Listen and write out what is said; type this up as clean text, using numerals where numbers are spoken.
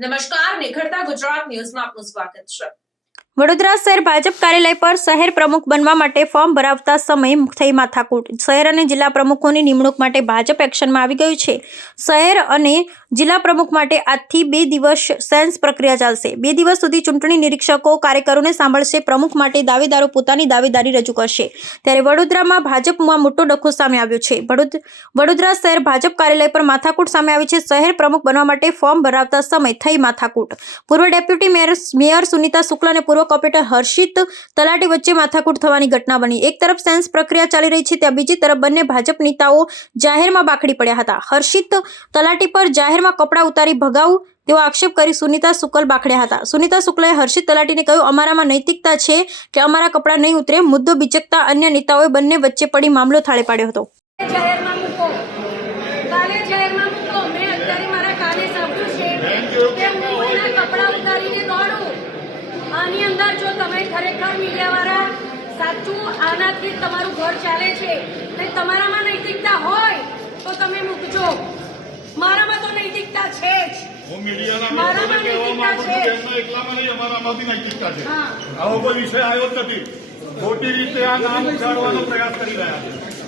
નમસ્કાર, નિખરતા ગુજરાત ન્યૂઝમાં આપનું સ્વાગત છે। વડોદરા શહેર ભાજપ કાર્યાલય પર શહેર પ્રમુખ બનવા માટે ફોર્મ ભરાવતા સમય થઈ માથાકૂટ। શહેર અને જિલ્લા પ્રમુખોની નિમણૂક માટે ભાજપ એક્શનમાં આવી ગયું છે। શહેર અને જિલ્લા પ્રમુખ માટે આજથી 2 દિવસ સેન્સ પ્રક્રિયા ચાલશે। 2 દિવસ સુધી ચૂંટણી નિરીક્ષકો કાર્યકરોને સાંભળશે। પ્રમુખ માટે દાવેદારો પોતાની દાવેદારી રજૂ કરશે। ત્યારે વડોદરામાં ભાજપમાં મોટો ડખો સામે આવ્યો છે। વડોદરા શહેર ભાજપ કાર્યાલય પર માથાકૂટ સામે આવી છે। શહેર પ્રમુખ બનવા માટે ફોર્મ ભરાવતા સમય થઈ માથાકૂટ। પૂર્વ ડેપ્યુટી મેયર સુનિતા શુક્લ અને પૂર્વ કોર્પોરેટર હર્ષિત તલાટી વચ્ચે માથાકૂટ થવાની ઘટના બની। એક તરફ સેન્સ પ્રક્રિયા ચાલી રહી છે, ત્યાં બીજી તરફ બંને ભાજપ નેતાઓ જાહેરમાં બાખડી પડ્યા હતા। હર્ષિત તલાટી પર જાહેરમાં કપડાં ઉતારી ભગાવું તેવો આક્ષેપ કરી સુનિતા શુક્લ બાખડ્યા હતા। સુનિતા શુક્લએ હર્ષિત તલાટીને કહ્યું, અમારામાં નૈતિકતા છે કે અમારા કપડાં નહીં ઉતરે। મુદ્દો બીચકતા અન્ય નેતાઓએ બંને વચ્ચે પડી મામલો થાળે પાડ્યો હતો। આની અંદર જો તમે ખરેખર મીડિયાવાળા સાચું આનાથી તમારું ઘર ચાલે છે ને તમારામાં નૈતિકતા હોય તો તમે મૂકજો। મારામાં તો નૈતિકતા છે જ। હું મીડિયાના મિત્રોને કહેવા માંગુ છું કે એમના એકલામાં નહીં, અમારામાંથી નૈતિકતા છે। આવો કોઈ વિષય આવ્યો જ નથી। ખોટી રીતે આ નામ ઉછાળવાનો પ્રયાસ કરી રહ્યા છે।